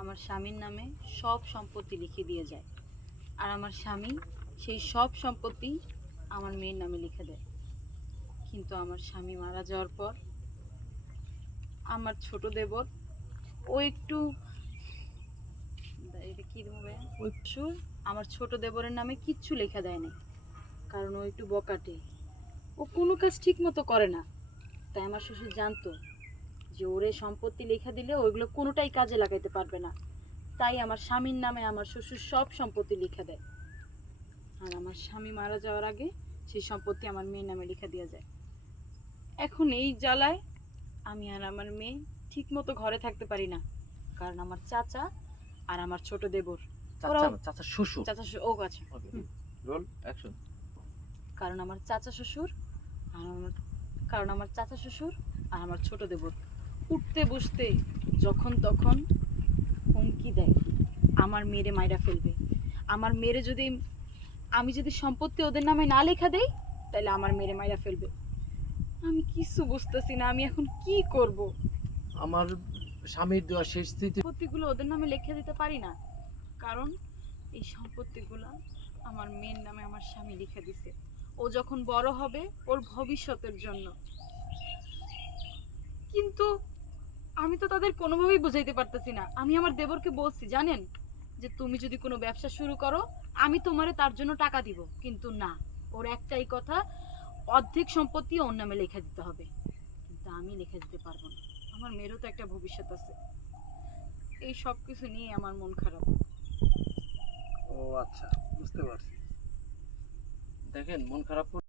আমার স্বামীর নামে সব সম্পত্তি লিখে দিয়ে যায়, আর আমার স্বামী সেই সব সম্পত্তি আমার মেয়ের নামে লিখে দেয়। কিন্তু আমার স্বামী মারা যাওয়ার পর আমার ছোট দেবর ও একটু এটা কি দেবো আমার ছোট দেবরের নামে কিচ্ছু লেখা দেয় না, কারণ ও একটু বকাটে, ও কোনো কাজ ঠিক মতো করে না। তাই আমার শ্বশুর জানতো যে ওরে সম্পত্তি লেখা দিলে ওইগুলো কোনোটাই কাজে লাগাইতে পারবে না। তাই আমার স্বামীর নামে আমার শ্বশুর সব সম্পত্তি লিখে দেয়, আর আমার স্বামী মারা যাওয়ার আগে সেই সম্পত্তি আমার মেয়ের নামে লিখে দেওয়া যায়। এখন এই জ্বালায় আমি আর আমার মেয়ে ঠিক মতো ঘরে থাকতে পারি না, কারণ আমার চাচা আর আমার ছোট দেবর চাচা শ্বশুর ও আছে। Roll action. কারণ আমার চাচা শ্বশুর আর আমার কারণ আমার চাচা শ্বশুর আর আমার ছোট দেবর উঠতে বসতে যখন তখন হুমকি দেয় আমার মেয়েরে মাইরা ফেলবে। আমার মেয়েরে আমি যদি সম্পত্তি ওদের নামে না লেখা দেই তাহলে আমার মেয়েরে মাইরা ফেলবে। আমি কিছু বুঝতেছি না, আমি এখন কি করব। আমার স্বামীর দেওয়া শেষ স্মৃতি সম্পত্তিগুলো ওদের নামে লিখে দিতে পারি না, কারণ এই সম্পত্তিগুলো আমার মেয়ের নামে আমার স্বামী লিখে দিছে। ও যখন বড় হবে ওর ভবিষ্যতের জন্য। কিন্তু আমি তো তাদের কোনোভাবেই বুঝাইতে পারতেছি না। আমি আমার দেবরকে বলছি, জানেন, যে তুমি যদি কোনো ব্যবসা শুরু করো আমি তোমারে তার জন্য টাকা দিব, কিন্তু না, ওর একটাই কথা, অর্ধেক সম্পত্তি ওর নামে লিখে দিতে হবে। কিন্তু আমি লিখে দিতে পারবো না, আমার মেয়েরও তো একটা ভবিষ্যৎ আছে। এই সব কিছু নিয়ে আমার মন খারাপ। ও আচ্ছা, বুঝতে পারছি। দেখেন মন খারাপ